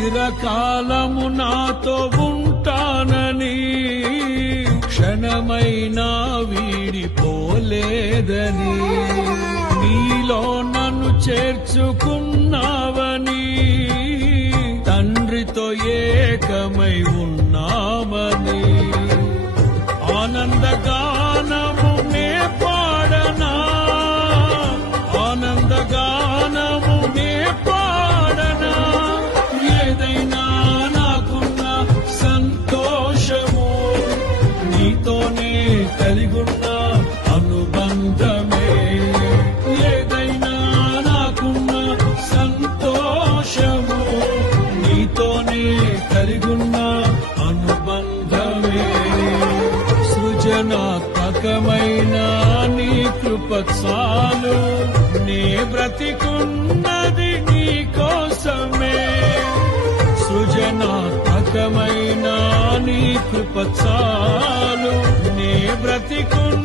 చిరకాలము నాతో ఉంటానని, క్షణమైనా వీడిపోలేదని, నీలో నన్ను చేర్చుకున్నావని, తండ్రితో ఏకమై ఉన్నామని, ఆనందగానము నే పాడనా, ఆనందగానము నే పాడనా, ఏదైనా నాకున్న సంతోషము నీతోనే కలిగున్న అనుబంధమే, ఏదైనా నాకున్న సంతోషము నీతోనే కలిగున్న అనుబంధమే. సృజనాత్మకమైన నీ కృప చాలు, నే బ్రతికున్నది నీ కోసమే. సృజనాత్మకమైన నీ కృప చాలు, నే బ్రతికున్నది